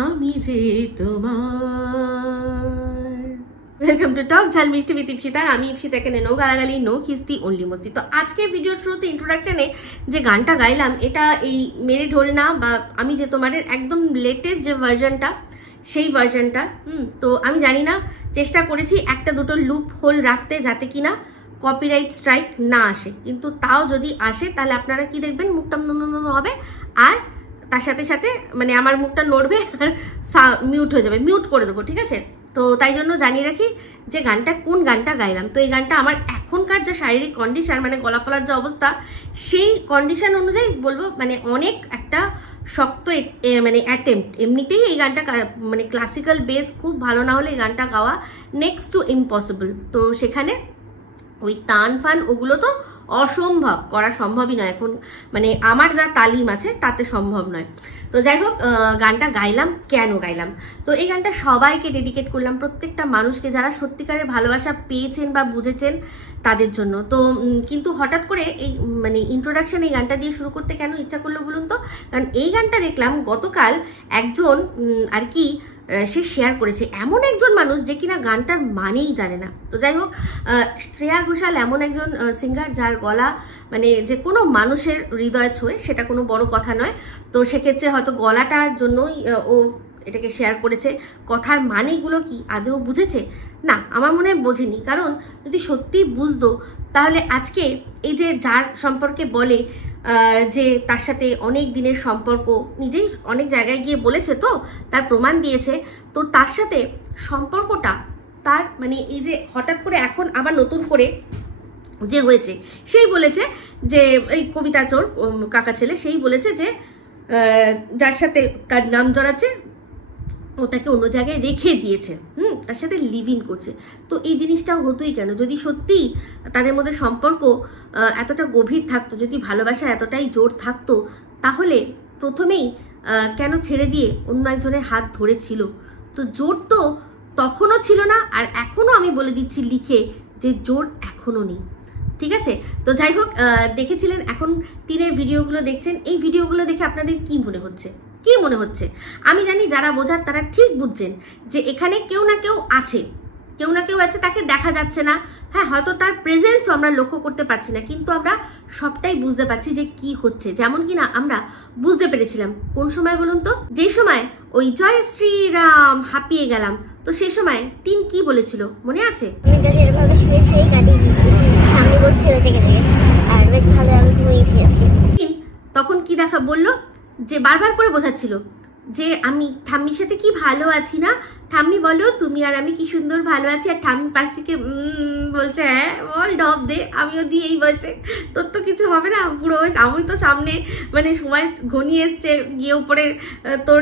আমি যে তোমার। ওয়েলকাম টু টক ঝাল মিষ্টি উইথ ইপসিতার। আমি ইপসিতা, এখানে নো গালাগালি, নো খিস্তি, অনলি মস্তি। তো আজকে ভিডিওর শুরুতে ইন্ট্রোডাকশনে যে গানটা গাইলাম, এটা এই মেরে ঢোল না বা আমি যে তোমার একদম লেটেস্ট যে ভার্জনটা, সেই ভার্জনটা। তো আমি জানি না, চেষ্টা করেছি একটা দুটো লুপ হোল রাখতে যাতে কিনা কপিরাইট স্ট্রাইক না আসে, কিন্তু তাও যদি আসে তাহলে আপনারা কি দেখবেন, মুখটা হবে আর তার সাথে সাথে মানে আমার মুখটা নড়বে আর মিউট হয়ে যাবে, মিউট করে দেবো, ঠিক আছে? তো তাই জন্য জানিয়ে রাখি যে গানটা কোন গানটা গাইলাম। তো এই গানটা আমার এখনকার যে শারীরিক কন্ডিশন, মানে গলা ফলার যে অবস্থা, সেই কন্ডিশন অনুযায়ী বলবো মানে অনেক একটা শক্ত মানে অ্যাটেম্প্ট। এমনিতেই এই গানটা মানে ক্লাসিক্যাল বেস খুব ভালো না হলে এই গানটা গাওয়া নেক্সট টু ইম্পসিবল। তো সেখানে ওই তান ফান ওগুলো তো অসম্ভব, করা সম্ভবই নয় এখন, মানে আমার যা তালিম আছে তাতে সম্ভব নয়। তো যাই হোক, গানটা গাইলাম, কেন গাইলাম? তো এই গানটা সবাইকে ডেডিকেট করলাম, প্রত্যেকটা মানুষকে যারা সত্যিকারের ভালোবাসা পেয়েছেন বা বুঝেছেন তাদের জন্য। তো কিন্তু হঠাৎ করে এই মানে ইন্ট্রোডাকশন এই গানটা দিয়ে শুরু করতে কেন ইচ্ছা করলো বলুন তো? কারণ এই গানটা দেখলাম গতকাল একজন আর কি সে শেয়ার করেছে, এমন একজন মানুষ যে কিনা গানটার মানেই জানে না। তো যাই হোক, শ্রেয়া ঘোষাল এমন একজন সিঙ্গার যার গলা মানে যে কোনো মানুষের হৃদয় ছোঁয়, সেটা কোনো বড় কথা নয়। তো সেক্ষেত্রে হয়তো গলাটার জন্যই ও এটাকে শেয়ার করেছে। কথার মানেগুলো কি আদৌ বুঝেছে? না, আমার মনে হয় বোঝেনি। কারণ যদি সত্যি বুঝতো তাহলে আজকে এই যে যার সম্পর্কে বলে যে তার সাথে অনেক দিনের সম্পর্ক, নিজেই অনেক জায়গায় গিয়ে বলেছে, তো তার প্রমাণ দিয়েছে, তো তার সাথে সম্পর্কটা তার মানে এই যে হঠাৎ করে এখন আবার নতুন করে যে হয়েছে, সেই বলেছে যে এই কবিতা চোর কাকা ছেলে, সেই বলেছে যে যার সাথে তার নাম জড়াচ্ছে ও তাকে অন্য জায়গায় রেখে দিয়েছে, তার সাথে লিভ ইন করছে। তো এই জিনিসটাও হতোই কেন? যদি সত্যি তাদের মধ্যে সম্পর্ক এতটা গভীর থাকতো, যদি ভালোবাসা এতটাই জোর থাকতো, তাহলে প্রথমেই কেন ছেড়ে দিয়ে অন্য একজনের হাত ধরেছিল? তো জোর তো তখনও ছিল না, আর এখনও আমি বলে দিচ্ছি লিখে যে জোর এখনও নেই, ঠিক আছে? তো যাই হোক, দেখেছিলেন, এখন টিনের ভিডিওগুলো দেখছেন, এই ভিডিওগুলো দেখে আপনাদের কি মনে হচ্ছে? কি মনে হচ্ছে? আমি জানি যারা বোঝার তারা ঠিক বুঝছেন যে এখানে কেউ না কেউ আছে, কেউ না কেউ আছে, তাকে দেখা যাচ্ছে না, হ্যাঁ হয়তো তার প্রেজেন্সও আমরা লক্ষ্য করতে পারছি না, কিন্তু আমরা সবটাই বুঝতে পারছি যে কি হচ্ছে। যেমন কিনা আমরা বুঝতে পেরেছিলাম কোন সময় বলুন তো? যেই সময় ওই জয় শ্রীরাম হাঁপিয়ে গেলাম, তো সেই সময় টিন কি বলেছিল মনে আছে? তখন কি দেখা বললো যে বারবার করে বোঝাচ্ছিল যে আমি ঠাম্মির সাথে কি ভালো আছি না, ঠাম্মি বলো তুমি আর আমি কি সুন্দর ভালো আছি। আর ঠাম্মি পাশ থেকে বলছে হ্যাঁ বল ঢপ দে, আমিও দিই এই বয়সে, তোর তো কিছু হবে না পুরো বয়স, আমি তো সামনে মানে সময় ঘনিয়ে এসছে, গিয়ে উপরে তোর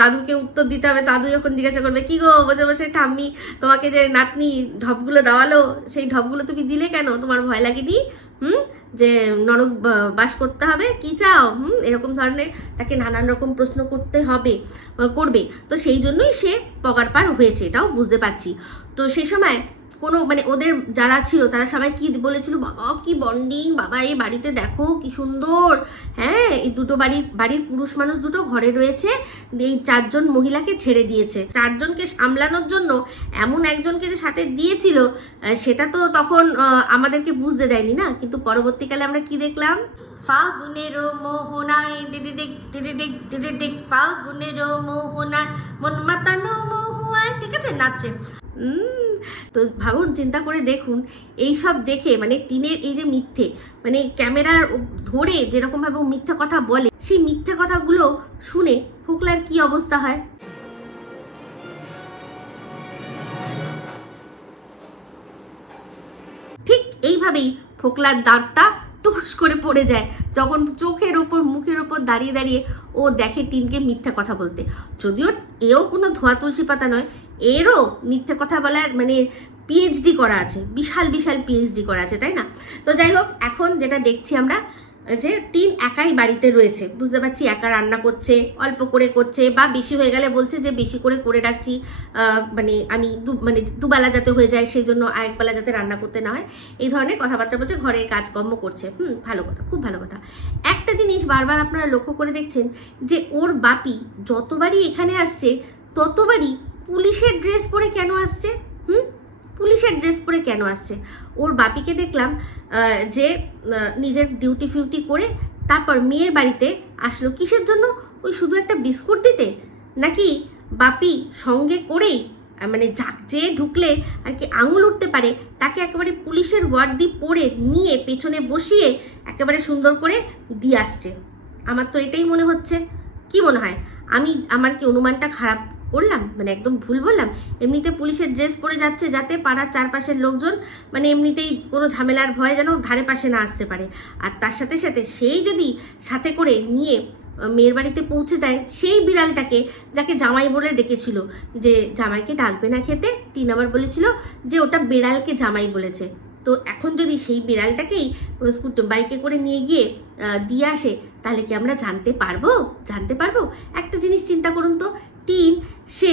দাদুকে উত্তর দিতে হবে। দাদু যখন জিজ্ঞাসা করবে কি গো বসে বসে ঠাম্মি তোমাকে যে নাতনি ঢপগুলো দেওয়ালো, সেই ঢপগুলো তুমি দিলে কেন? তোমার ভয় লাগেনি যে নরক বাস করতে হবে, কি চাও? এরকম ধরনের তাকে নানান রকম প্রশ্ন করতে হবে, করবে। তো সেই জন্যই সে পগার পার হয়েছে, এটাও বুঝতে পারছি। তো সেই সময় কোনো মানে ওদের যারা ছিল তারা সবাই কি বলেছিল, বাবা কি বন্ডিং, বাবা এই বাড়িতে দেখো কি সুন্দর, হ্যাঁ এই দুটো বাড়ির পুরুষ মানুষ দুটো ঘরে রয়েছে, এই চারজন মহিলাকে ছেড়ে দিয়েছে, চারজনকে সামলানোর জন্য এমন একজনকে যে সাথে দিয়েছিল, সেটা তো তখন আমাদেরকে বুঝতে দেয়নি না। কিন্তু পরবর্তীকালে আমরা কি দেখলাম? ফাগুনেরও মোহনায় ডিডিডিক ডিডিডিক ডিডিডিক, ফাগুনেরও মোহনায় মন মাতানো মহুয়ায়, ঠিক আছে, নাচছে। তো ভাবুন, চিন্তা করে দেখুন, এই সব দেখে মানে টিনের এই যে মিথ্যে, মানে ক্যামেরার ধরে যেরকম ভাবে মিথ্যে কথা বলে, সেই মিথ্যে কথাগুলো শুনে ফোকলার কি অবস্থা হয়? ঠিক এইভাবেই ফোকলার দাঁতটা টুকুস করে পড়ে যায় যখন চোখের ওপর মুখের ওপর দাঁড়িয়ে দাঁড়িয়ে ও দেখে টিনকে মিথ্যা কথা বলতে। যদিও এও কোনো ধোয়া তুলসী পাতা নয়, এরও মিথ্যে কথা বলার মানে পিএইচডি করা আছে, বিশাল বিশাল পিএইচডি করা আছে, তাই না? তো যাই হোক, এখন যেটা দেখছি আমরা, যে টিন একাই বাড়িতে রয়েছে, বুঝতে পারছি একা রান্না করছে, অল্প করে করছে, বা বেশি হয়ে গেলে বলছে যে বেশি করে রাখছি, মানে আমি দুবেলা যাতে হয়ে যায় সেই জন্য আরেকবেলা যাতে রান্না করতে না হয়, এই ধরনের কথাবার্তা বলছে, ঘরের কাজকর্ম করছে। ভালো কথা, খুব ভালো কথা। একটা জিনিস বারবার আপনারা লক্ষ্য করে দেখছেন যে ওর বাপি যতবারই এখানে আসছে ততবারই পুলিশের ড্রেস পরে কেন আসছে? পুলিশের ড্রেস পরে কেন আসছে? ওর বাপিকে দেখলাম যে নিজের ডিউটি ফিউটি করে তারপর মেয়ের বাড়িতে আসলো কিসের জন্য? ওই শুধু একটা বিস্কুট দিতে, নাকি বাপি সঙ্গে করেই মানে যে ঢুকলে আর কি আঙুল উঠতে পারে তাকে একেবারে পুলিশের ওয়ার্দি পরে নিয়ে পেছনে বসিয়ে একেবারে সুন্দর করে দিয়ে আসছে? আমার তো এটাই মনে হচ্ছে। কি মনে হয়? আমার কি অনুমানটা খারাপ করলাম, মানে একদম ভুল বললাম? এমনিতে পুলিশের ড্রেস পরে যাচ্ছে যাতে পাড়ার চারপাশের লোকজন মানে এমনিতেই কোনো ঝামেলার ভয় যেন ধারে পাশে না আসতে পারে, আর তার সাথে সাথে সেই যদি সাথে করে নিয়ে মেয়ের বাড়িতে পৌঁছে দেয় সেই বিড়ালটাকে, যাকে জামাই বলে ডেকেছিল, যে জামাইকে ডাকবে না খেতে, টিন আবার বলেছিল যে ওটা বিড়ালকে জামাই বলেছে। তো এখন যদি সেই বিড়ালটাকেই বাইকে করে নিয়ে গিয়ে দিয়ে আসে, তাহলে কি আমরা জানতে পারবো? একটা জিনিস চিন্তা করুন তো, টিন সে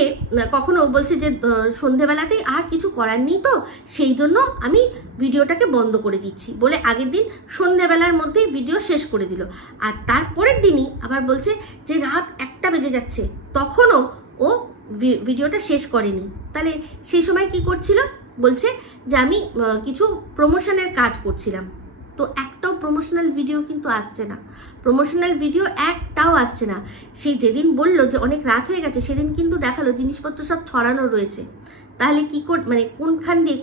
কখনো বলছে যে সন্ধেবেলাতেই আর কিছু করার নেই, তো সেই জন্য আমি ভিডিওটাকে বন্ধ করে দিচ্ছি বলে আগের দিন সন্ধেবেলার মধ্যেই ভিডিও শেষ করে দিল, আর তারপরের দিনই আবার বলছে যে রাত 1টা বেজে যাচ্ছে, তখনও ও ভিডিওটা শেষ করেনি। তাহলে সেই সময় কি করছিল? বলছে যে আমি কিছু প্রমোশনের কাজ করছিলাম। তো একটাও প্রমোশনাল ভিডিও কিন্তু আসছে না, একটাও আসছে না। সেই যেদিন বলল যে অনেক রাত হয়ে গেছে, সেদিন কিন্তু দেখালো জিনিসপত্র সব ছড়ানো রয়েছে। তাহলে কি মানে কোনখান দিয়ে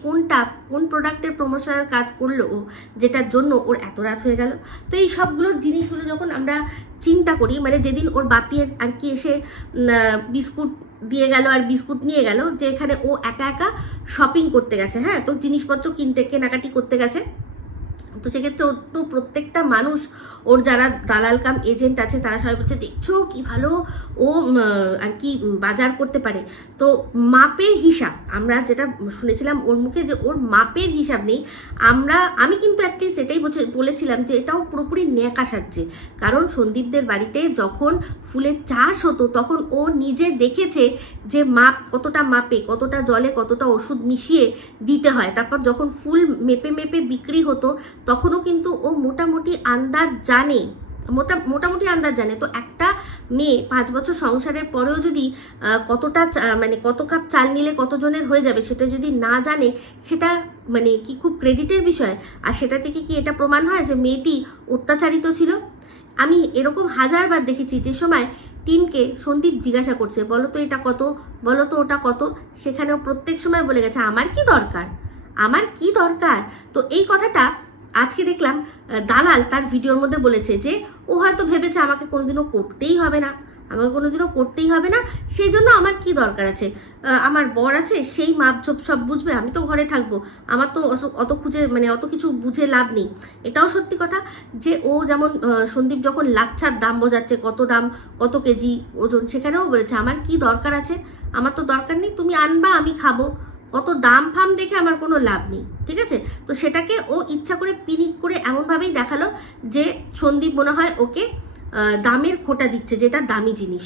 কোন প্রোডাক্টের প্রমোশনের কাজ করলো ও, যেটার জন্য ওর এত রাত হয়ে গেল? তো এই সবগুলো জিনিসগুলো যখন আমরা চিন্তা করি, মানে যেদিন ওর বাপি আর কি এসে বিস্কুট দিয়ে গেল আর বিস্কুট নিয়ে গেল, যে এখানে ও একা শপিং করতে গেছে, হ্যাঁ, তো জিনিসপত্র কেনাকাটি করতে গেছে, তো সেক্ষেত্রে তো প্রত্যেকটা মানুষ, ওর যারা দালাল কাম এজেন্ট আছে, তারা সবাই বলছে দেখছো কি ভালো ও আর কি বাজার করতে পারে। তো মাপের হিসাব আমরা যেটা শুনেছিলাম ওর মুখে, যে ওর মাপের হিসাব নেই। আমি কিন্তু অ্যাটলিস্ট সেটাই বলেছিলাম যে এটাও পুরোপুরি ন্যাকা সাজছে, কারণ সন্দীপদের বাড়িতে যখন ফুলের চাষ হতো তখন ও নিজে দেখেছে যে মাপ কতটা মাপে, কতটা জলে কতটা ওষুধ মিশিয়ে দিতে হয়। তারপর যখন ফুল মেপে বিক্রি হতো তখনও কিন্তু ও মোটামুটি আন্দাজ জানে। তো একটা মেয়ে 5 বছর সংসারের পরেও যদি কতটা মানে কত কাপ চাল নিলে কতজনের হয়ে যাবে সেটা যদি না জানে, সেটা মানে কি খুব ক্রেডিটের বিষয়। আর সেটা থেকে কি এটা প্রমাণ হয় যে মেয়েটি অত্যাচারিত ছিল? আমি এরকম হাজারবার দেখেছি যে সময় টিনকে সন্দীপ জিজ্ঞাসা করছে, বলো তো এটা কত, বলো তো ওটা কত, সেখানেও প্রত্যেক সময় বলে গেছে আমার কি দরকার। তো এই কথাটা আজকে দেখলাম দালাল তার ভিডিওর মধ্যে বলেছে যে ও হয়তো ভেবেছে আমাকে কোনোদিনও করতেই হবে না, সেই জন্য আমার কি দরকার আছে, আমার বর আছে, সেই মাপঝোপ সব বুঝবে, আমি তো ঘরে থাকবো, আমার তো অত কিছু বুঝে লাভ নেই। এটাও সত্যি কথা যে ও যেমন সন্দীপ যখন লাচ্ছার দাম বোঝাচ্ছে, কত দাম, কত কেজি ওজন, সেখানেও বলেছে আমার কি দরকার আছে, আমার তো দরকার নেই, তুমি আনবা আমি খাবো, কত দাম ফাম দেখে আমার কোনো লাভ নেই, ঠিক আছে। তো সেটাকে ও ইচ্ছা করে পিনিক করে এমনভাবেই দেখালো যে সন্দীপ মনে হয় ওকে দামের খোটা দিচ্ছে, যেটা দামি জিনিস,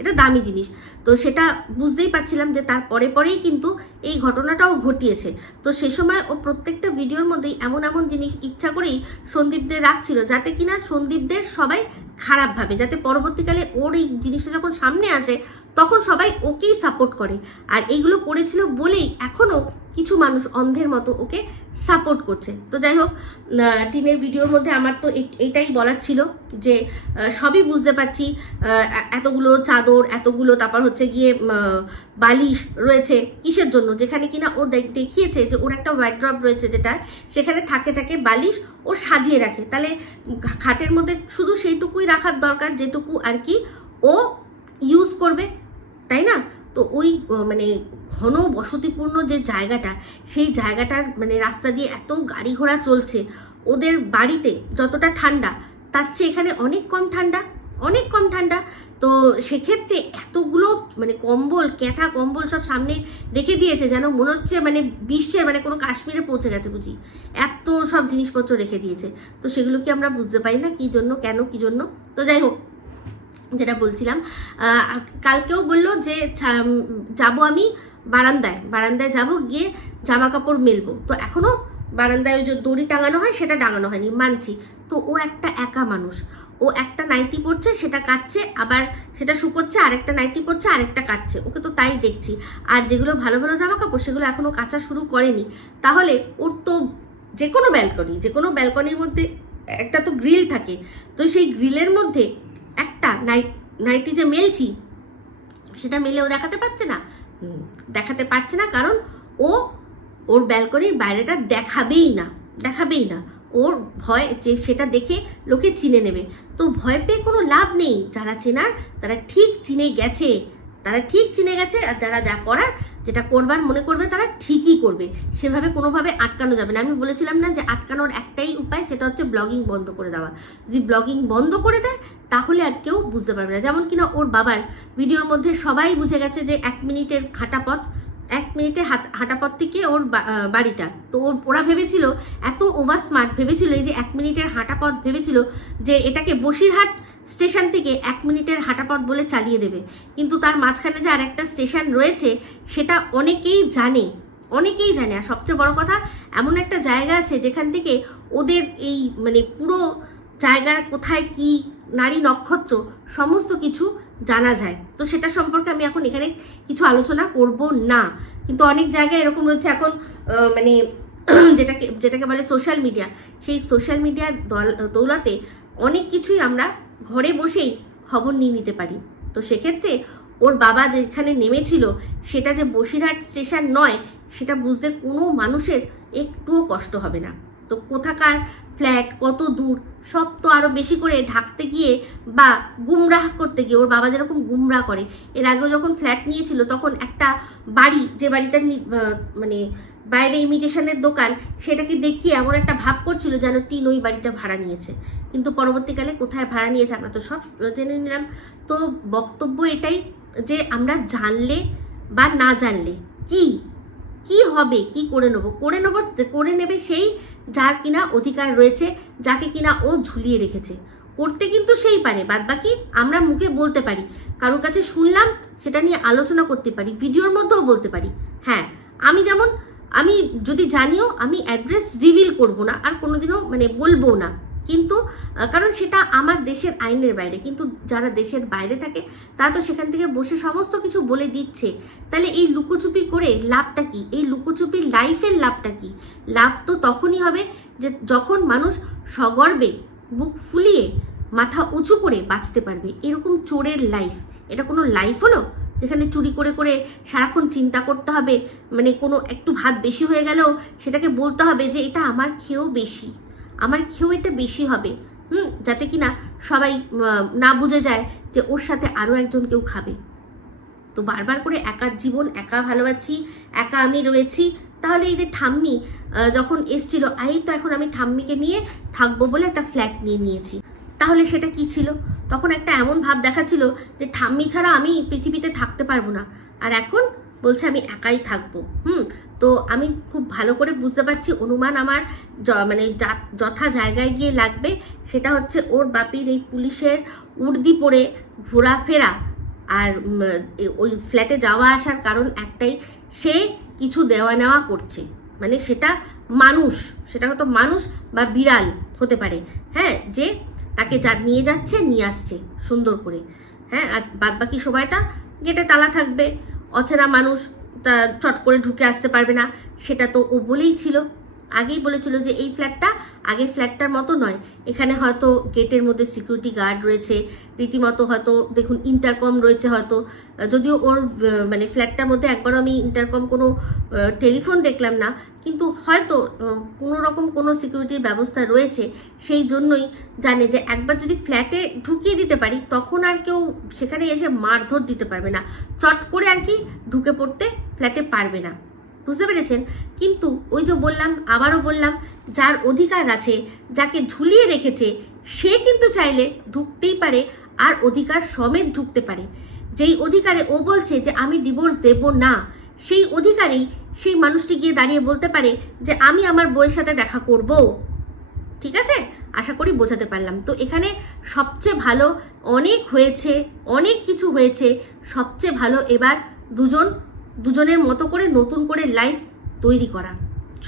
এটা দামি জিনিস। তো সেটা বুঝতেই পারছিলাম যে তার পরেই কিন্তু এই ঘটনাটাও ঘটিয়েছে। তো সে সময় ও প্রত্যেকটা ভিডিওর মধ্যেই এমন জিনিস ইচ্ছা করেই সন্দীপদের রাখছিল, যাতে কিনা সন্দীপদের সবাই খারাপ ভাবে, যাতে পরবর্তীকালে ওর এই জিনিসটা যখন সামনে আসে তখন সবাই ওকেই সাপোর্ট করে। আর এইগুলো করেছিল বলেই এখনো কিছু মানুষ অন্ধের মতো ওকে সাপোর্ট করছে। তো যাই হোক, টিনের ভিডিওর মধ্যে আমার তো এটাই বলার ছিল যে সবই বুঝতে পারছি, এতগুলো চাদর, এতগুলো তারপর হচ্ছে গিয়ে বালিশ রয়েছে কিসের জন্য, যেখানে কিনা ও দেখিয়েছে যে ওর একটা ওয়ার্ড্রপ রয়েছে, যেটা সেখানে থাকে বালিশ ও সাজিয়ে রাখে, তাহলে খাটের মধ্যে শুধু সেইটুকুই রাখার দরকার যেটুকু আর কি ও ইউজ করবে, তাই না? তো ওই মানে ঘন বসতিপূর্ণ যে জায়গাটা, সেই জায়গাটার মানে রাস্তা দিয়ে এত গাড়ি ঘোড়া চলছে, ওদের বাড়িতে যতটা ঠান্ডা তার চেয়ে এখানে অনেক কম ঠান্ডা, অনেক কম ঠান্ডা। তো সেক্ষেত্রে এতগুলো মানে কম্বল, ক্যাথা কম্বল সব সামনে রেখে দিয়েছে, যেন মনে হচ্ছে মানে বিশ্বের মানে কোনো কাশ্মীরে পৌঁছে গেছে বুঝি, এত সব জিনিসপত্র রেখে দিয়েছে। তো সেগুলো কি আমরা বুঝতে পারি না কী জন্য, কেন, কী জন্য? তো যাই হোক, যেটা বলছিলাম, কালকেও বললো যে যাবো আমি বারান্দায় যাব, গিয়ে জামা কাপড় মেলবো। তো এখনও বারান্দায় ওই যে দড়ি টাঙানো হয় সেটা টাঙানো হয়নি, মানছি। তো ও একটা একা মানুষ, ও একটা নাইটি পরছে, সেটা কাচ্ছে, আবার সেটা শুকোচ্ছে, আরেকটা নাইটি পরছে, আরেকটা কাচ্ছে, ওকে তো তাই দেখছি। আর যেগুলো ভালো ভালো জামা কাপড় সেগুলো এখনও কাচা শুরু করেনি। তাহলে ওর তো যে কোনো ব্যালকনির মধ্যে একটা তো গ্রিল থাকে, তো সেই গ্রিলের মধ্যে একটা নাইটি যে মেলছি সেটা মেলেও দেখাতে পারছে না, কারণ ওর ব্যালকনির বাইরেটা দেখাবেই না। ওর ভয় যে সেটা দেখে লোকে চিনে নেবে। তো ভয় পেয়ে কোনো লাভ নেই, যারা চেনার তারা ঠিক চিনে গেছে, আর যারা যা করার, যেটা করবার মনে করবে তারা ঠিকই করবে, সেভাবে কোনোভাবে আটকানো যাবে না। আমি বলেছিলাম না যে আটকানোর একটাই উপায়, সেটা হচ্ছে ব্লগিং বন্ধ করে দেওয়া। যদি ব্লগিং বন্ধ করে দেয় তাহলে আর কেউ বুঝতে পারবে না। যেমন কিনা ওর বাবার ভিডিওর মধ্যে সবাই বুঝে গেছে যে 1 মিনিটের হাঁটা পথ থেকে ওর বাড়িটা। তো ওরা ভেবেছিল, এত ওভার স্মার্ট ভেবেছিল, এই যে 1 মিনিটের হাঁটা পথ ভেবেছিল যে এটাকে বসিরহাট স্টেশন থেকে 1 মিনিটের হাঁটা পথ বলে চালিয়ে দেবে। কিন্তু তার মাঝখানে যে আরেকটা স্টেশন রয়েছে সেটা অনেকেই জানে। আর সবচেয়ে বড় কথা, এমন একটা জায়গা আছে যেখান থেকে ওদের এই মানে পুরো জায়গার কোথায় কি নারী নক্ষত্র সমস্ত কিছু জানা যায়। তো সেটা সম্পর্কে আমি এখন এখানে কিছু আলোচনা করব না, কিন্তু অনেক জায়গায় এরকম রয়েছে এখন, মানে যেটাকে বলে সোশ্যাল মিডিয়া। সেই সোশ্যাল মিডিয়ার দৌলতে অনেক কিছুই আমরা ঘরে বসেই খবর নিয়ে নিতে পারি। তো সেক্ষেত্রে ওর বাবা যেখানে নেমেছিল সেটা যে বসিরহাট স্টেশন নয়, সেটা বুঝতে কোনো মানুষের একটুও কষ্ট হবে না। তো কোথাকার ফ্ল্যাট, কত দূর, সব তো আরও বেশি করে ঢাকতে গিয়ে বা গুমরাহ করতে গিয়ে, ওর বাবা যেরকম গুমরাহ করে, এর আগেও যখন ফ্ল্যাট নিয়েছিল তখন একটা বাড়ি, যে বাড়িটা মানে বাইরে ইমিটেশনের দোকান, সেটাকে দেখিয়ে এমন একটা ভাব করছিল যেন টিন ওই বাড়িটা ভাড়া নিয়েছে। কিন্তু পরবর্তীকালে কোথায় ভাড়া নিয়েছে আমরা তো সব জেনে নিলাম। তো বক্তব্য এটাই যে আমরা জানলে বা না জানলে কি হবে, কি করে নেবে সেই যার কিনা অধিকার রয়েছে, যাকে কিনা ও ঝুলিয়ে রেখেছে। করতে কিন্তু সেই পারে, বাদ বাকি আমরা মুখে বলতে পারি, কারোর কাছে শুনলাম সেটা নিয়ে আলোচনা করতে পারি, ভিডিওর মধ্যেও বলতে পারি। হ্যাঁ, আমি যদি জানিও আমি অ্যাড্রেস রিভিল করব না, আর কোনোদিনও মানে বলবো না, কিন্তু কারণ সেটা আমার দেশের আইনের বাইরে। কিন্তু যারা দেশের বাইরে থাকে তারা তো সেখান থেকে বসে সমস্ত কিছু বলে দিচ্ছে। তাহলে এই লুকোচুপি করে লাভটা কি? এই লুকোচুপির লাইফের লাভটা কি? লাভ তো তখনই হবে যে যখন মানুষ সগর্বে বুক ফুলিয়ে মাথা উঁচু করে বাঁচতে পারবে। এরকম চোরের লাইফ, এটা কোনো লাইফ হলো? যেখানে চুরি করে করে সারাক্ষণ চিন্তা করতে হবে, মানে কোনো একটু ভাত বেশি হয়ে গেলেও সেটাকে বলতে হবে যে এটা আমার খেয়েও এটা বেশি হবে, যাতে কিনা সবাই না বুঝে যায় যে ওর সাথে আরও একজন কেউ খাবে। তো বারবার করে একার জীবন, একা ভালোবাসি, একা আমি রয়েছি। তাহলে এই যে ঠাম্মি যখন এসছিল, তো এখন আমি ঠাম্মিকে নিয়ে থাকবো বলে একটা ফ্ল্যাট নিয়েছি, তাহলে সেটা কি ছিল? তখন একটা এমন ভাব দেখাচ্ছিল যে ঠাম্মি ছাড়া আমি পৃথিবীতে থাকতে পারবো না, আর এখন বলছে আমি একাই থাকবো। তো আমি খুব ভালো করে বুঝতে পারছি, অনুমান আমার মানে যথা জায়গায় গিয়ে লাগবে, সেটা হচ্ছে ওর বাপির এই পুলিশের উর্দি পরে ঘোরাফেরা আর ওই ফ্ল্যাটে যাওয়া আসার কারণ একটাই, সে কিছু দেওয়া নেওয়া করছে। মানে সেটা হয়তো মানুষ বা বিড়াল হতে পারে, হ্যাঁ, যে তাকে নিয়ে যাচ্ছে, নিয়ে আসছে সুন্দর করে, হ্যাঁ। আর বাদ বাকি সময়টা গেটে তালা থাকবে, অচেনা মানুষ তা চট করে ঢুকে আসতে পারবে না। সেটা তো ও আগেই বলেছিল যে এই ফ্ল্যাটটা আগের ফ্ল্যাটটার মতো নয়, এখানে হয়তো গেটের মধ্যে সিকিউরিটি গার্ড রয়েছে, রীতিমতো হয়তো দেখুন ইন্টারকম রয়েছে, হয়তো যদিও ওর মানে ফ্ল্যাটটার মধ্যে একবারও আমি ইন্টারকম কোনো টেলিফোন দেখলাম না, কিন্তু হয়তো কোনো রকম কোনো সিকিউরিটির ব্যবস্থা রয়েছে। সেই জন্যই জানে যে একবার যদি ফ্ল্যাটে ঢুকিয়ে দিতে পারি তখন আর কেউ সেখানে এসে মারধর দিতে পারবে না, চট করে আর কি ঢুকে পড়তে ফ্ল্যাটে পারবে না, বুঝতে পেরেছেন? কিন্তু ওই যে আবারও বললাম, যার অধিকার আছে, যাকে ঝুলিয়ে রেখেছে, সে কিন্তু চাইলে ঢুকতেই পারে আর অধিকার সমেত ঢুকতে পারে। যেই অধিকারে ও বলছে যে আমি ডিভোর্স দেব না, সেই অধিকারেই সেই মানুষটি গিয়ে দাঁড়িয়ে বলতে পারে যে আমি আমার বউয়ের সাথে দেখা করব। ঠিক আছে, আশা করি বোঝাতে পারলাম। তো এখানে সবচেয়ে ভালো, অনেক হয়েছে, অনেক কিছু হয়েছে, সবচেয়ে ভালো এবার দুজনের মতো করে নতুন করে লাইফ তৈরি করা,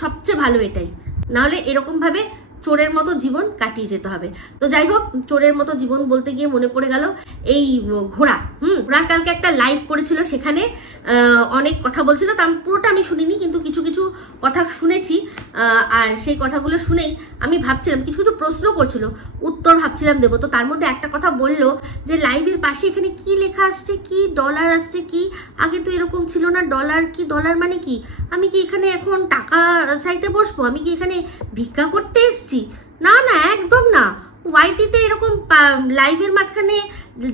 সবচেয়ে ভালো এটাই। নাহলে এরকমভাবে চোরের মতো জীবন কাটিয়ে যেতে হবে। তো যাই হোক, চোরের মতো জীবন বলতে গিয়ে মনে পড়ে গেল এই ঘোড়া। ঘোড়ার কালকে একটা লাইভ করেছিল, সেখানে অনেক কথা বলছিল। তা পুরোটা আমি শুনিনি, কিন্তু কিছু কিছু কথা শুনেছি। আর সেই কথাগুলো শুনেই আমি ভাবছিলাম, কিছু কিছু প্রশ্ন করছিল, উত্তর ভাবছিলাম দেবো। তো তার মধ্যে একটা কথা বললো যে লাইভের পাশে এখানে কি লেখা আসছে, কি ডলার আসছে, কি আগে তো এরকম ছিল না, ডলার কি, ডলার মানে কি, আমি কি এখানে এখন টাকা চাইতে বসবো, আমি কি এখানে ভিক্ষা করতে এসছি? না না, একদম না। ওয়াইটিতে এরকম লাইভের মাঝখানে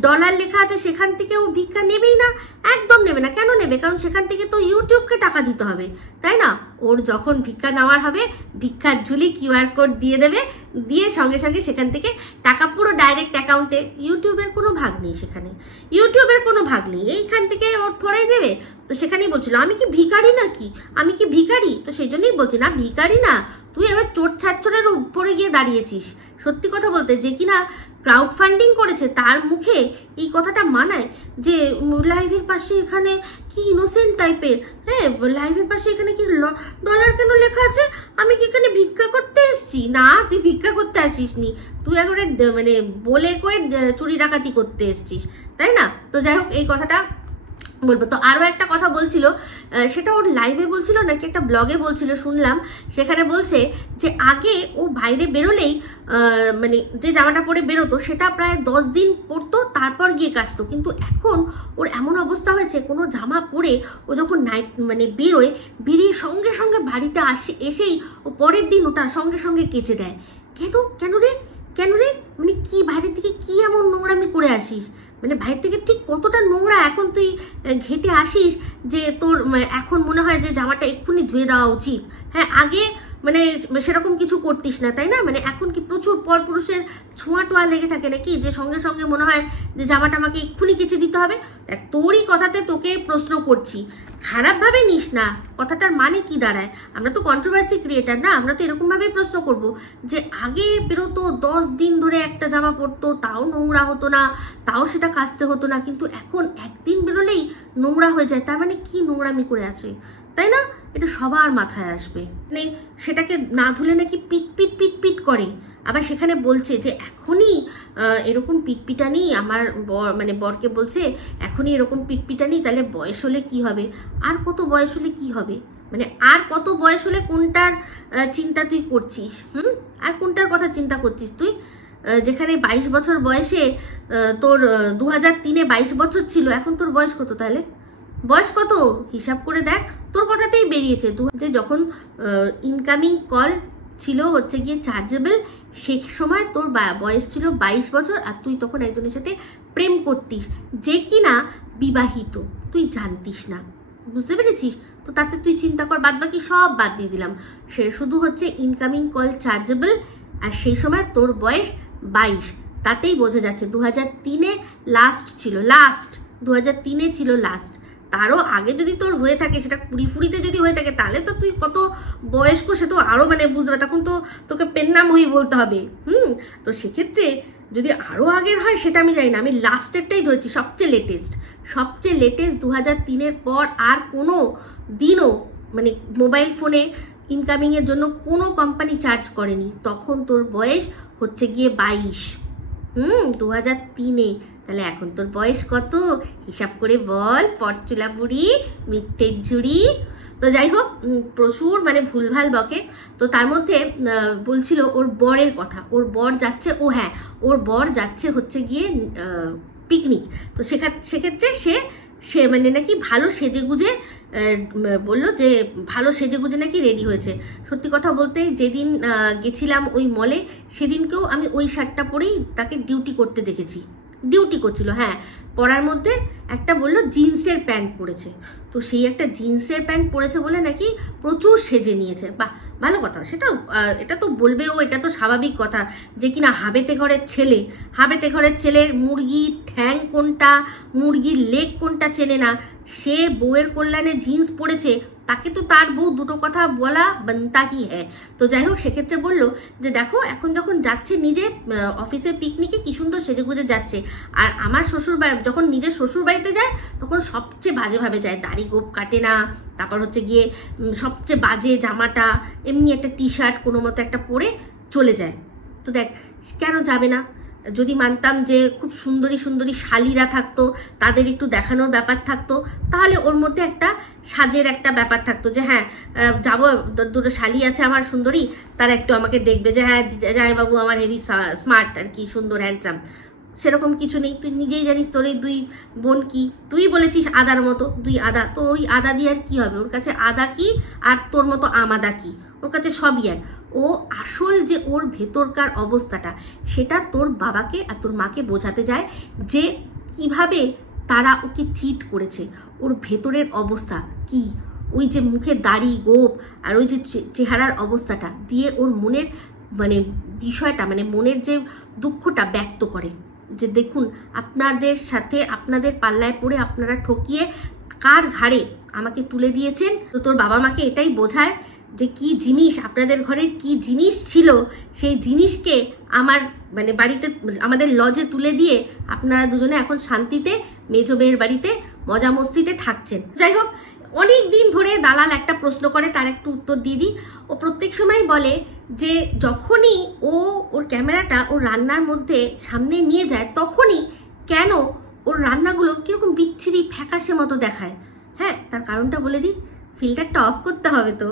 ডলার লেখা আছে, সেখান থেকে ও ভিক্ষা নেবেই না, একদম নেবে না। কেন নেবে? কারণ সেখান থেকে তো ইউটিউবকে টাকা দিতে হবে, তাই না? ওর যখন ভিক্ষা নেওয়ার হবে, ভিক্ষার ঝুলি কিউআর কোড দিয়ে দেবে, দিয়ে সঙ্গে সঙ্গে সেখান থেকে টাকা পুরো ডাইরেক্ট অ্যাকাউন্টে। ইউটিউবের কোনো ভাগ নেই সেখানে, ইউটিউবের কোনো ভাগ নেই, এইখান থেকে ওর থোড়াই দেবে। তো সেখানেই বলছিল আমি কি ভিখারি নাকি, আমি কি ভিখারি? তো সেই জন্যই বলছি না, ভিখারি না, তুই এবার চোর ছাচ্চরের উপরে গিয়ে দাঁড়িয়েছিস। সত্যি কথা বলতে, যে কিনা ক্রাউড ফান্ডিং করেছে, তার মুখে এই কথাটা মানায় যে লাইভের পাশে এখানে কি ইনোসেন্ট টাইপের, হ্যাঁ লাইভের পাশে এখানে কি ডলার কেন লেখা আছে, আমি কি এখানে ভিক্ষা করতে এসছি? না, তুই ভিক্ষা করতে আসিস নি, তুই একবারে মানে বলে কয়ে চুরি ডাকাতি করতে এসছিস, তাই না? তো যাই হোক, এই কথাটা বলবো। তো আরও একটা কথা বলছিল, সেটা ওর লাইভে বলছিল নাকি একটা ব্লগে বলছিল, শুনলাম। সেখানে বলছে যে আগে ও বাইরে বেরোলেই মানে যে জামাটা পরে বেরোতো সেটা প্রায় 10 দিন পরতো, তারপর গিয়ে কাচতো। কিন্তু এখন ওর এমন অবস্থা হয়েছে, কোনো জামা পরে ও যখন মানে বেরোয়, বেরিয়ে সঙ্গে সঙ্গে বাড়িতে এসেই ও পরের দিন ওটা সঙ্গে সঙ্গে কেচে দেয়। কেন কেন রে, কেন রে? মানে কি বাইরের থেকে কি এমন নোংরামি করে আসিস? মানে বাইরে থেকে ঠিক কতটা নোংরা এখন তুই ঘেটে আসিস যে তোর এখন মনে হয় যে জামাটা এক্ষুনি ধুয়ে দেওয়া উচিত। হ্যাঁ, আগে মানে সেরকম কিছু করতিস না, তাই না? মানে এখন কি প্রচুর পরপুরুষের ছোঁয়া টোয়া লেগে থাকে নাকি, যে সঙ্গে সঙ্গে মনে হয় যে জামাটা আমাকে এক্ষুনি কেচে দিতে হবে? তোরই কথাতে তোকে প্রশ্ন করছি, খারাপভাবে নিস না। কথাটার মানে কি দাঁড়ায়? আমরা তো কন্ট্রোভার্সি ক্রিয়েটার না, আমরা তো এরকমভাবেই প্রশ্ন করব যে আগে বেরোতো 10 দিন ধরে একটা জামা পরতো, তাও নোংরা হতো না, তাও সেটা কাচতে হতো না, কিন্তু এখন একদিন বেরোলেই নোংরা হয়ে যায়। তার মানে কি নোংরামি করে আছে, তাই না? এটা সবার মাথায় আসবে। মানে সেটাকে না ধুলে নাকি পিট পিট পিট পিট করে। আবার সেখানে বলছে যে এখনই এরকম পিটপিটানি, আমার মানে বরকে বলছে এখনই এরকম পিটপিটানি, তাহলে বয়স হলে কি হবে? আর কত বয়স হলে কি হবে? মানে আর কত বয়স হলে কোনটার চিন্তা তুই করছিস? আর কোনটার কথা চিন্তা করছিস তুই? যেখানে 22 বছর বয়সে তোর 2003-এ 22 বছর ছিল, এখন তোর বয়স কত? তাহলে বয়স কত হিসাব করে দেখ। তোর কথাতেই বেরিয়েছে যে যখন ইনকামিং কল ছিল হচ্ছে গিয়ে চার্জেবল, সে সময় তোর বয়স ছিল 22 বছর, আর তুই তখন একজনের সাথে প্রেম করতিস যে কিনা বিবাহিত, তুই জানতিস না, বুঝতে পেরেছিস? তো তাতে তুই চিন্তা কর, বাদ বাকি সব বাদ দিয়ে দিলাম, সে শুধু হচ্ছে ইনকামিং কল চার্জেবল, আর সেই সময় তোর বয়স 22, তাতেই বোঝা যাচ্ছে 2003-এ লাস্ট ছিল, লাস্ট 2003-এ ছিল লাস্ট। তারও আগে যদি তোর হয়ে থাকে, সেটা কুড়িতে যদি হয়ে থাকে, তাহলে তো তুই কত বয়স্ক সে তো আরও মানে বুঝবে, তখন তো তোকে পেন্নাম হই বলতে হবে। তো সেক্ষেত্রে যদি আরও আগের হয় সেটা আমি জানি না, আমি লাস্টেরটাই ধরেছি, সবচেয়ে লেটেস্ট 2003-এর পর আর কোনো দিনও মানে মোবাইল ফোনে ইনকামিংয়ের জন্য কোনো কোম্পানি চার্জ করেনি। তখন তোর বয়স হচ্ছে গিয়ে 22, 2003-এ। তাহলে এখন তোর বয়স কত হিসাব করে বল, পরচুলা বুড়ি, মিথ্যের ঝুড়ি। তো যাই হোক, প্রচুর মানে ভুলভাল বকে। তো তার মধ্যে বলছিল ওর বরের কথা, ওর বর যাচ্ছে, ওর বর যাচ্ছে হচ্ছে গিয়ে পিকনিক। তো সেক্ষেত্রে সে মানে নাকি ভালো সেজেগুজে বললো যে ভালো সেজেগুজে নাকি রেডি হয়েছে। সত্যি কথা বলতে যেদিন গেছিলাম ওই মলে, সেদিনকেও আমি ওই শার্টটা পরেই তাকে ডিউটি করতে দেখেছি, ডিউটি করছিল। হ্যাঁ, পরার মধ্যে একটা বললো জিন্সের প্যান্ট পরেছে, তো সেই একটা জিন্সের প্যান্ট পরেছে বলে নাকি প্রচুর সেজে নিয়েছে। বাহ, ভালো কথা, সেটা এটা তো বলবেও, এটা তো স্বাভাবিক কথা যে কিনা হাবেতে ঘরের ছেলে, হাবেতে ঘরের ছেলের মুরগির ঠ্যাং কোনটা, মুরগির লেগ কোনটা চেনে না, সে বউয়ের কল্যাণে জিন্স পরেছে, তাকে তো তার বউ দুটো কথা বলা বানতা কি হ্যাঁ। তো যাই হোক, সেক্ষেত্রে বললো যে দেখো এখন যখন যাচ্ছে নিজে অফিসের পিকনিকে কি সুন্দর সেজেগুজে যাচ্ছে, আর আমার শ্বশুর বাড়ি যখন নিজের শ্বশুর বাড়িতে যায় তখন সবচেয়ে বাজেভাবে যায়, দাড়ি গোপ কাটে না, তারপর হচ্ছে গিয়ে সবচেয়ে বাজে জামাটা এমনি একটা টি শার্ট কোনো মতো একটা পরে চলে যায়। তো দেখ কেন যাবে না, যদি মানতাম যে খুব সুন্দরী সুন্দরী শালীরা থাকতো, তাদের একটু দেখানোর ব্যাপার থাকতো, তাহলে ওর মধ্যে একটা সাজের একটা ব্যাপার থাকতো যে হ্যাঁ যাবো, দুটো শালী আছে আমার সুন্দরী, তারা একটু আমাকে দেখবে যে হ্যাঁ জামাইবাবু আমার হেভি স্মার্ট আর কি, সুন্দর হ্যান্ডসাম। সেরকম কিছু নেই, তুই নিজেই জানিস তোর এই দুই বোন কি, তুই বলেছিস আদার মতো, দুই আদা, তো ওই আদা দিয়ে আর কি হবে, ওর কাছে আদা কি আর তোর মতো আমাদা কি, ওর কাছে সবই এক। ও আসল যে ওর ভেতরকার অবস্থাটা সেটা তোর বাবাকে আর তোর মাকে বোঝাতে যায় যে কিভাবে তারা ওকে চিট করেছে, ওর ভেতরের অবস্থা কি, ওই যে মুখের দাড়ি গোপ আর ওই যে চেহারার অবস্থাটা দিয়ে ওর মনের মানে বিষয়টা, মানে মনের যে দুঃখটা ব্যক্ত করে যে দেখুন আপনাদের সাথে আপনাদের পাল্লায় পড়ে আপনারা ঠকিয়ে কার ঘাড়ে আমাকে তুলে দিয়েছেন। তো তোর বাবা মাকে এটাই বোঝায় যে কি জিনিস আপনাদের ঘরের কি জিনিস ছিল, সেই জিনিসকে আমার মানে বাড়িতে আমাদের লজে তুলে দিয়ে আপনারা দুজনে এখন শান্তিতে মেজো মেয়ের বাড়িতে মজা মস্তিতে থাকছেন। যাই হোক, অনেক দিন ধরে দালাল একটা প্রশ্ন করে, তার একটু উত্তর দিয়ে দিই। ও প্রত্যেক সময় বলে যে যখনই ও ওর ক্যামেরাটা ওর রান্নার মধ্যে সামনে নিয়ে যায় তখনই কেন ওর রান্নাগুলো কিরকম বিচ্ছিরি ফ্যাকাশে মতো দেখায়। হ্যাঁ, তার কারণটা বলে দিই, ফিল্টারটা অফ করতে হবে। তো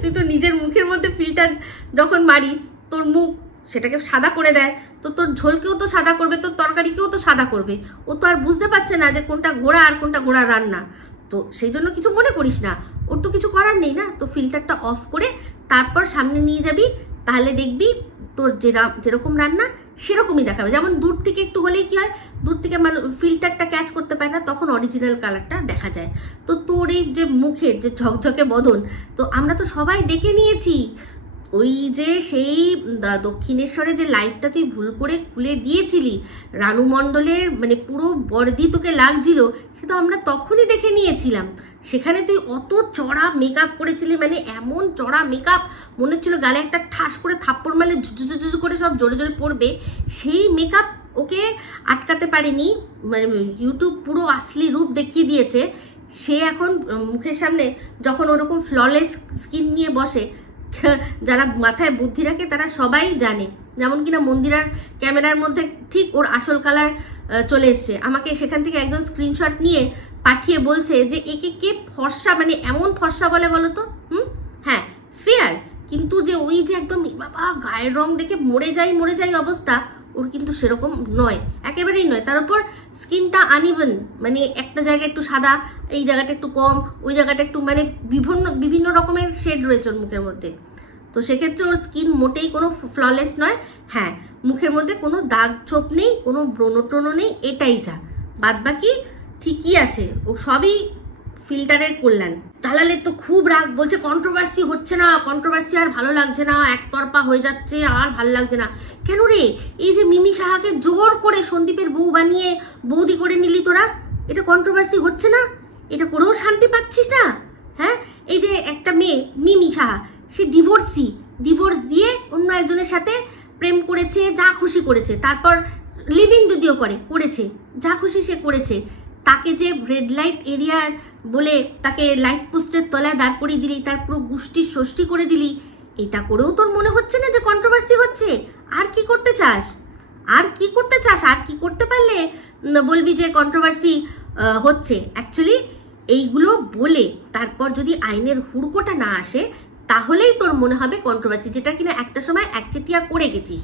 তুই তো নিজের মুখের মধ্যে ফিল্টার যখন মারিস তোর মুখ সেটাকে সাদা করে দেয়, তো তোর ঝোলকেও তো সাদা করবে, তোর তরকারিকেও তো সাদা করবে। ও তো আর বুঝতে পারছে না যে কোনটা ঘোড়া আর কোনটা ঘোড়া রান্না, তো সেই জন্য কিছু মনে করিস না, ওর তো কিছু করার নেই না। তো ফিল্টারটা অফ করে তারপর সামনে নিয়ে যাবি, তাহলে দেখবি তোর যেরকম রান্না সেরকমই দেখাবে। যেমন দূর থেকে একটু হলেই কি হয়, দূর থেকে ফিল্টারটা ক্যাচ করতে পারে না, তখন অরিজিনাল কালারটা দেখা যায়। তো তোর এই যে মুখের যে ঝকঝকে বদন, তো আমরা তো সবাই দেখে নিয়েছি। ওই যে সেই দক্ষিণেশ্বরে যে লাইফটা তুই ভুল করে খুলে দিয়েছিলি, রানু মণ্ডলের মানে পুরো বর্দি তোকে লাগছিল, সে তো আমরা তখনই দেখে নিয়েছিলাম। সেখানে তুই অত চড়া মেকআপ করেছিলি, মানে এমন চড়া মেকআপ মনে হচ্ছিল গালে একটা ঠাস করে থাপ্পড় মারলে ঝুঝু করে সব জোরে জোরে পড়বে। সেই মেকআপ ওকে আটকাতে পারেনি, মানে ইউটিউব পুরো আসলি রূপ দেখিয়ে দিয়েছে। সে এখন মুখের সামনে যখন ওরকম ফ্ললেস স্কিন নিয়ে বসে, যারা মাথায় বুদ্ধি রাখে তারা সবাই জানে। যেমন কিনা মন্দিরার ক্যামেরার মধ্যে ঠিক ওর আসল কালার চলে এসছে, আমাকে সেখান থেকে একজন স্ক্রিনশট নিয়ে পাঠিয়ে বলছে যে একে কে ফর্সা, মানে এমন ফর্সা বলে বলো তো। হ্যাঁ ফেয়ার, কিন্তু যে ওই যে একদম বাবা গায়ের রং দেখে মরে যাই অবস্থা, ওর কিন্তু সেরকম নয়, একেবারেই নয়। তার উপর স্কিনটা আনইভেন, মানে একটা জায়গায় একটু সাদা, এই জায়গাটা একটু কম, ওই জায়গাটা একটু মানে বিভিন্ন রকমের শেড রয়েছে ওর মুখের মধ্যে। তো সেক্ষেত্রে ওর স্কিন মোটেই কোনো ফ্ললেস নয়। হ্যাঁ, মুখের মধ্যে কোনো দাগ ছোপ নেই, কোনো ব্রণ ট্রণ নেই, এটাই যা, বাদ বাকি ঠিকই আছে। ও সবই ফিল্টারের কল্যাণ। দালালের তো খুব রাগ, বলছে কন্ট্রোভার্সি হচ্ছে না, কন্ট্রোভার্সি আর ভালো লাগছে না, একতরফা হয়ে যাচ্ছে, আর ভালো লাগছে না। কেন রে, এই যে মিমি সাহাকে জোর করে সন্দীপের বউ বানিয়ে বৌদি করে নিলি তোরা, এটা কন্ট্রোভার্সি হচ্ছে না? এটা করেও শান্তি পাচ্ছিস না? হ্যাঁ, এই যে একটা মেয়ে মিমি সাহা, সে ডিভোর্স দিয়ে অন্য একজনের সাথে প্রেম করেছে, যা খুশি করেছে, তারপর লিভ ইন যদিও করেছে, যা খুশি সে করেছে। তাকে যে রেড লাইট এরিয়ার বলে তাকে লাইট পোস্টের তলায় দাঁড় করিয়ে দিলি, তার পুরো গোষ্ঠীর ষষ্ঠী করে দিলি, এটা করেও তোর মনে হচ্ছে না যে কন্ট্রোভার্সি হচ্ছে? আর কি করতে চাস? আর কি করতে পারলে বলবি যে কন্ট্রোভার্সি হচ্ছে? অ্যাকচুয়ালি এইগুলো বলে তারপর যদি আইনের হুড়কোটা না আসে, তাহলেই তোর মনে হবে কন্ট্রোভার্সি, যেটা কিনা একটা সময় একচেটিয়া করে গেছিস।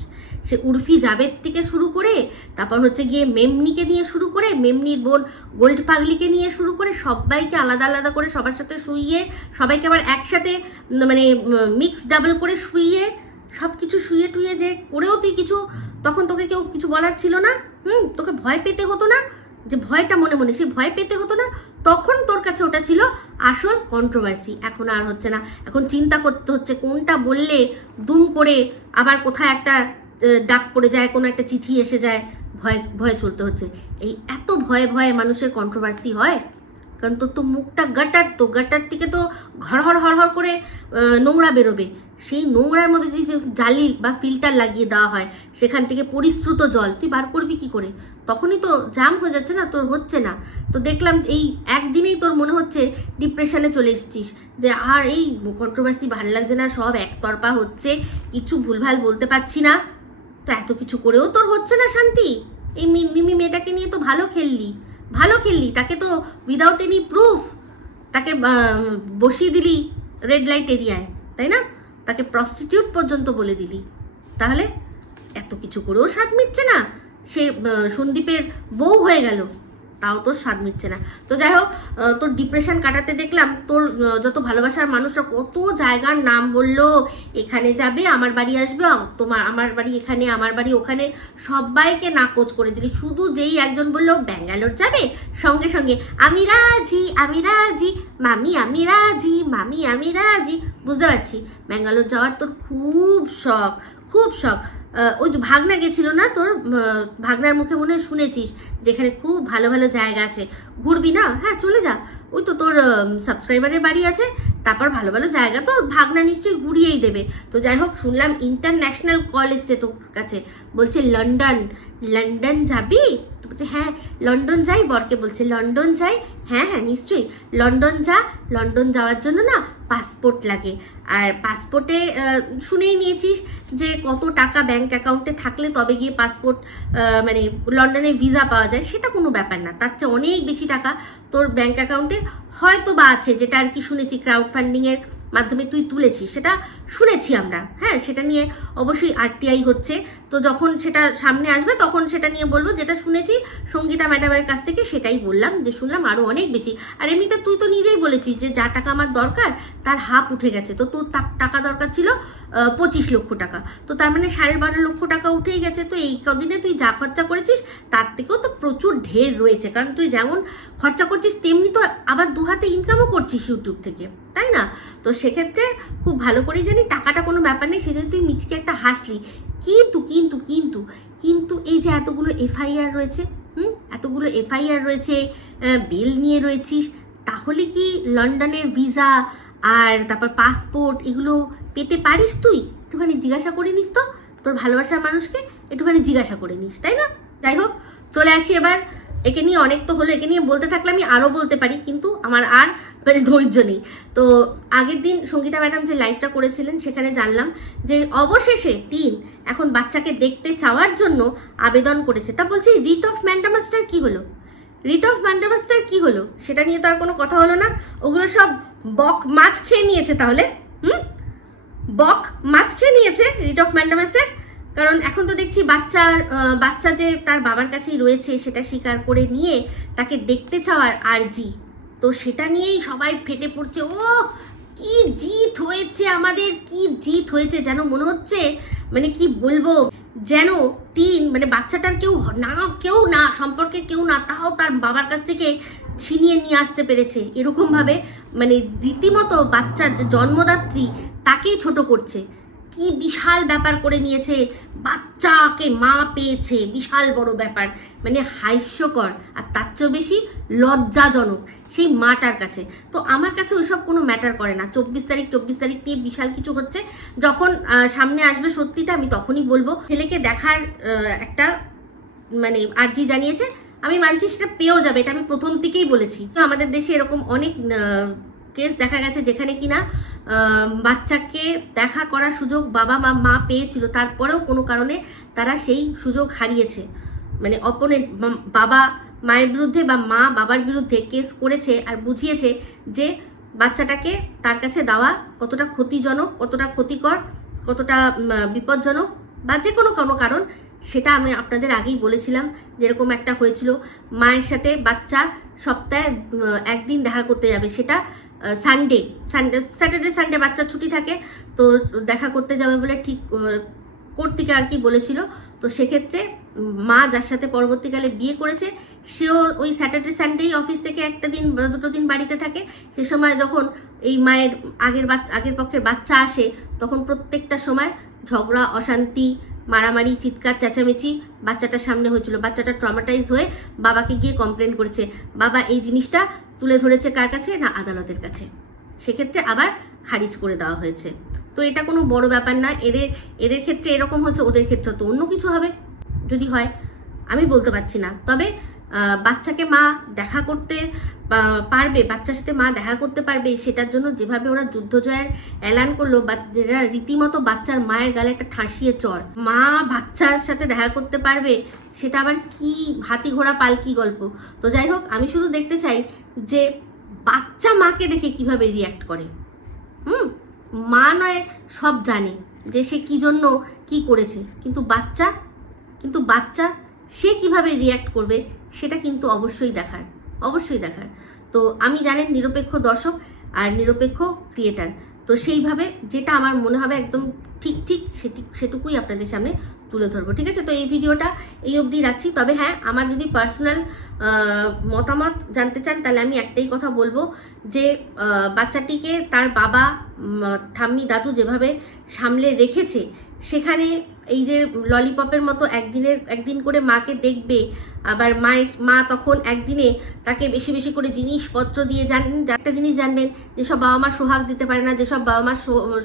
সে উর্ফি জাবেদ থেকে শুরু করে, তারপর হচ্ছে গিয়ে মেমনিকে নিয়ে শুরু করে, মেমনির বোন গোল্ড পাগলিকে নিয়ে শুরু করে, সবাইকে আলাদা আলাদা করে সবার সাথে শুইয়ে, সবাইকে আবার একসাথে মানে মিক্স ডাবল করে শুইয়ে, সব কিছু শুইয়ে টুইয়ে যে করেও তুই কিছু, তখন তোকে কেউ কিছু বলার ছিল না। তোকে ভয় পেতে হতো না যে ভয়টা মনে মনে, সে ভয় পেতে হতো না, তখন তোর কাছে ওটা ছিল আসল কন্ট্রোভার্সি। এখন আর হচ্ছে না, এখন চিন্তা করতে হচ্ছে কোনটা বললে দুম করে আবার কোথায় একটা ডাক পড়ে যায়, কোনো একটা চিঠি এসে যায়, ভয় ভয়ে চলতে হচ্ছে। এই এত ভয়ে ভয়ে মানুষের কন্ট্রোভার্সি হয়, কারণ তোর তো মুখটা গাটার, তো গাটার থেকে তো ঘরহর হরহর করে নোংরা বেরোবে। সেই নোংরার মধ্যে যদি জালি বা ফিল্টার লাগিয়ে দেওয়া হয়, সেখান থেকে পরিশ্রুত জল তুই বার করবি কি করে? তখনই তো জাম হয়ে যাচ্ছে না, তোর হচ্ছে না। তো দেখলাম এই একদিনেই তোর মনে হচ্ছে ডিপ্রেশনে চলে এসেছিস, যে আর এই কন্ট্রোভার্সি ভালো লাগছে না, সব একতরফা হচ্ছে, কিছু ভুলভাল বলতে পারছি না। তো এত কিছু করেও তোর হচ্ছে না শান্তি? এই মিমি মেয়েটাকে নিয়ে তো ভালো খেললি, তাকে তো উইদাউট এনি প্রুফ তাকে বসিয়ে দিলি রেড লাইট এরিয়ায়, তাই না? তাকে প্রস্টিটিউট পর্যন্ত বলে দিলি। তাহলে এত কিছু করেও স্বাদ মিটছে না, সে সন্দীপের বউ হয়ে গেল, তাও তোর স্বাদ মিটছে না। তো যাই হোক, তোর ডিপ্রেশন কাটাতে দেখলাম তোর যত ভালোবাসার মানুষরা কত জায়গার নাম বললো, এখানে যাবে, আমার বাড়ি আসবে, তোমার আমার বাড়ি এখানে, আমার বাড়ি ওখানে, সবাইকে নাকচ করে দিলি। শুধু যেই একজন বললো ব্যাঙ্গালোর যাবে, সঙ্গে সঙ্গে আমি রাজি, আমি রাজি, মামি আমি রাজি, মামি আমি রাজি। বুঝতে পারছি ব্যাঙ্গালোর যাওয়ার তোর খুব শখ, খুব শখ। ওই যে ভাগনা গেছিল না তোর, ভাগনার মুখে মনে হয় শুনেছিস যেখানে খুব ভালো ভালো জায়গা আছে, ঘুরবি না? হ্যাঁ চলে যা, ওই তো তোর সাবস্ক্রাইবারের বাড়ি আছে, তারপর ভালো ভালো জায়গা তো ভাগনা নিশ্চয়ই ঘুরিয়েই দেবে। তো যাই হোক, শুনলাম ইন্টারন্যাশনাল কল এসছে তোর কাছে, বলছে লন্ডন, লন্ডন যাবি? বলছে হ্যাঁ লন্ডন যাই, বরকে বলছে লন্ডন যাই। হ্যাঁ হ্যাঁ নিশ্চয়ই লন্ডন যা, লন্ডন যাওয়ার জন্য না পাসপোর্ট লাগে, আর পাসপোর্টে শুনেই নিয়েছিস যে কত টাকা ব্যাংক অ্যাকাউন্টে থাকলে তবে গিয়ে পাসপোর্ট মানে লন্ডনে ভিসা পাওয়া যায়। সেটা কোনো ব্যাপার না, তার চেয়ে অনেক বেশি টাকা তোর ব্যাংক অ্যাকাউন্টে হয়তো বা আছে, যেটা আর কি শুনেছি ক্রাউড ফান্ডিংয়ের মাধ্যমে তুই তুলেছিস, সেটা শুনেছি আমরা। হ্যাঁ সেটা নিয়ে অবশ্যই আরটিআই হচ্ছে, তো যখন সেটা সামনে আসবে তখন সেটা নিয়ে বলবো। যেটা শুনেছি সঙ্গীতা ম্যাডামের কাছ থেকে সেটাই বললাম, যে শুনলাম আরো অনেক বেশি। আর এমনিতে তুই তো নিজেই বলেছিস যে যা টাকা আমার দরকার তার হাফ উঠে গেছে, তো তোর টাকা দরকার ছিল 25 লক্ষ টাকা, তো তার মানে 12.5 লক্ষ টাকা উঠেই গেছে। তো এই কদিনে তুই যা খরচা করেছিস তার থেকেও তো প্রচুর ঢের রয়েছে, কারণ তুই যেমন খরচা করছিস তেমনি তো আবার দু হাতে ইনকামও করছিস ইউটিউব থেকে, তাই না? তো সেক্ষেত্রে খুব ভালো করেই জানি টাকাটা কোনো ব্যাপার নেই, সেজন্য তুই মিচকে একটা হাসলি। কিন্তু কিন্তু কিন্তু কিন্তু এই যে এতগুলো এফআইআর রয়েছে, এতগুলো এফআইআর রয়েছে, বেল নিয়ে রয়েছিস, তাহলে কি লন্ডনের ভিসা আর তারপর পাসপোর্ট এগুলো পেতে পারিস তুই? একটুখানি জিজ্ঞাসা করে নিস তো, তোর ভালোবাসার মানুষকে একটুখানি জিজ্ঞাসা করে নিস, তাই না? যাই হোক, চলে আসি এবার। একে নিয়ে অনেক তো হলো, একে নিয়ে বলতে থাকলে আমি আরও বলতে পারি, কিন্তু আমার আর মানে ধৈর্য নেই। তো আগের দিন সঙ্গীতা ম্যাডাম যে লাইভটা করেছিলেন সেখানে জানলাম যে অবশেষে টিন এখন বাচ্চাকে দেখতে চাওয়ার জন্য আবেদন করেছে। তা বলছি রিট অফ ম্যান্ডামাসটার কি হলো? রিট অফ ম্যান্ডামাসটার কি হলো? সেটা নিয়ে তো আর কোনো কথা হলো না। ওগুলো সব বক মাছ খেয়ে নিয়েছে তাহলে, বক মাছ খেয়ে নিয়েছে রিট অফ ম্যান্ডামাসের। কারণ এখন তো দেখছি বাচ্চা যে তার বাবার কাছেই রয়েছে সেটা স্বীকার করে নিয়ে তাকে দেখতে চাওয়ার আর্জি, তো সেটা নিয়েই সবাই ফেটে পড়ছে। ও কি জিত হয়েছে আমাদের, কি জিত হয়েছে, যেন মনে হচ্ছে মানে কি বলবো, যেন টিন মানে বাচ্চাটার কেউ না সম্পর্কে কেউ না, তাও তার বাবার কাছ থেকে ছিনিয়ে নিয়ে আসতে পেরেছে, এরকম ভাবে মানে রীতিমতো বাচ্চার যে জন্মদাত্রী তাকেই ছোট করছে। কি বিশাল ব্যাপার করে নিয়েছে, বাচ্চাকে মা পেয়েছে, বিশাল বড় ব্যাপার, মানে হাস্যকর, আর তার চেয়েও বেশি লজ্জাজনক সেই মাটার কাছে। তো আমার কাছে ওইসব কোনো ম্যাটার করে না। 24 তারিখ নিয়ে বিশাল কিছু হচ্ছে, যখন সামনে আসবে সত্যিটা আমি তখনই বলবো। ছেলেকে দেখার একটা মানে আর্জি জানিয়েছে, আমি মানছি সেটা পেয়েও যাবে, এটা আমি প্রথম থেকেই বলেছি। আমাদের দেশে এরকম অনেক কেস দেখা গেছে যেখানে কিনা বাচ্চাকে দেখা করার সুযোগ বাবা মা পেয়েছিল, তারপরেও কোনো কারণে তারা সেই সুযোগ হারিয়েছে। মানে অপোনেন্ট বাবা মায়ের বিরুদ্ধে বা মা বাবার বিরুদ্ধে কেস করেছে আর বুঝিয়েছে যে বাচ্চাটাকে তার কাছে দেওয়া কতটা ক্ষতিজনক, কতটা ক্ষতিকর, কতটা বিপজ্জনক বা যে কোনো কারণ, সেটা আমি আপনাদের আগেই বলেছিলাম। যেরকম একটা হয়েছিল, মায়ের সাথে বাচ্চা সপ্তাহে একদিন দেখা করতে যাবে, সেটা স্যাটারডে সানডে বাচ্চার ছুটি থাকে, তো দেখা করতে যাবে বলে ঠিক কোর্ট থেকে আর কি বলেছিল। তো সেক্ষেত্রে মা যার সাথে পরবর্তীকালে বিয়ে করেছে সেও ওই স্যাটারডে সানডেই অফিস থেকে একটা দিন বা দুটো দিন বাড়িতে থাকে। সে সময় যখন এই মায়ের আগের পক্ষের বাচ্চা আসে তখন প্রত্যেকটা সময় ঝগড়া, অশান্তি, মারামারি, চিৎকার চেঁচামেচি বাচ্চাটার সামনে হয়েছিল। বাচ্চাটা ট্রমাটাইজ হয়ে বাবাকে গিয়ে কমপ্লেন করেছে। বাবা এই জিনিসটা তুলে ধরেছে কার কাছে না, আদালতের কাছে। সেক্ষেত্রে আবার খারিজ করে দেওয়া হয়েছে। তো এটা কোনো বড় ব্যাপার না। এদের ক্ষেত্রে এরকম হচ্ছে, ওদের ক্ষেত্রে তো অন্য কিছু হবে যদি হয়, আমি বলতে পারছি না। তবে বাচ্চাকে মা দেখা করতে পারবে, বাচ্চার সাথে মা দেখা করতে পারবে, সেটার জন্য যেভাবে ওরা যুদ্ধ জয়ের এলান করলো, যেটা রীতিমতো বাচ্চার মায়ের গালে একটা ঠাঁসিয়ে চড়, মা বাচ্চার সাথে দেখা করতে পারবে, সেটা আবার কি হাতি ঘোড়া পালকি গল্প। তো যাই হোক, আমি শুধু দেখতে চাই যে বাচ্চা মাকে দেখে কিভাবে রিয়াক্ট করে। মা নয় সব জানে যে সে কি জন্য কি করেছে, কিন্তু বাচ্চা সে কিভাবে রিয়াক্ট করবে সেটা কিন্তু অবশ্যই দেখার। তো আমি জানেন নিরপেক্ষ দর্শক আর নিরপেক্ষ ক্রিয়েটার, তো সেইভাবে যেটা আমার মনে হবে একদম ঠিক সেটুকুই আপনাদের সামনে তুলে ধরবো। ঠিক আছে, তো এই ভিডিওটা এই অবধি রাখছি। তবে হ্যাঁ, আমার যদি পার্সোনাল মতামত জানতে চান তাহলে আমি একটাই কথা বলবো যে বাচ্চাটিকে তার বাবা, ঠাম্মি, দাদু যেভাবে সামলে রেখেছে, সেখানে এই যে ললিপপের মতো একদিন করে মাকে দেখবে, আবার মা তখন একদিনে তাকে বেশি বেশি করে জিনিসপত্র দিয়ে একটা জিনিস জানবেন, যেসব বাবা মা সোহাগ দিতে পারে না, যেসব বাবা মা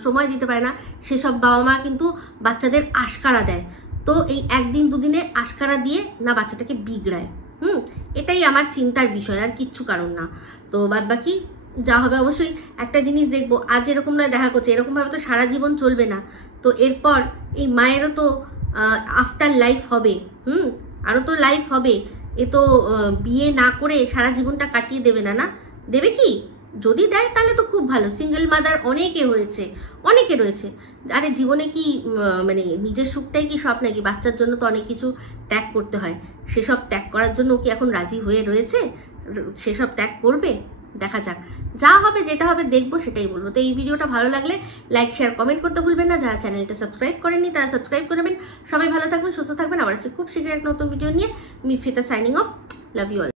সময় দিতে পারে না, সেসব বাবা মা কিন্তু বাচ্চাদের আশকারা দেয়। তো এই একদিন দুদিনে আশকারা দিয়ে না বাচ্চাটাকে বিগড়ায়। এটাই আমার চিন্তার বিষয়, আর কিচ্ছু কারণ না। তো বাদ বাকি যা হবে, অবশ্যই একটা জিনিস দেখবো, আজ এরকম নয় দেখা করছে, এরকমভাবে তো সারা জীবন চলবে না। তো এরপর এই মায়েরও তো আফটার লাইফ হবে, আরও তো লাইফ হবে। এ তো বিয়ে না করে সারা জীবনটা কাটিয়ে দেবে না, দেবে কি? যদি দেয় তাহলে তো খুব ভালো। সিঙ্গেল মাদার অনেকে রয়েছে। আরে জীবনে কি মানে নিজের সুখটাই কি সব নাকি? বাচ্চার জন্য তো অনেক কিছু ত্যাগ করতে হয়। সেসব ত্যাগ করার জন্য কি এখন রাজি হয়ে রয়েছে? সেসব ত্যাগ করবে? দেখা যাক, যা হবে যেটা হবে দেখবো, সেটাই বলবো। তো এই ভিডিওটা ভালো লাগলে লাইক, শেয়ার, কমেন্ট করতে ভুলবেন না। যারা চ্যানেলটা সাবস্ক্রাইব করেননি তারা সাবস্ক্রাইব করে নেবেন। সবাই ভালো থাকবেন, সুস্থ থাকবেন। আবার আসছে খুব শীঘ্রই এক নতুন ভিডিও নিয়ে। মিফিতা signing off. Love you all.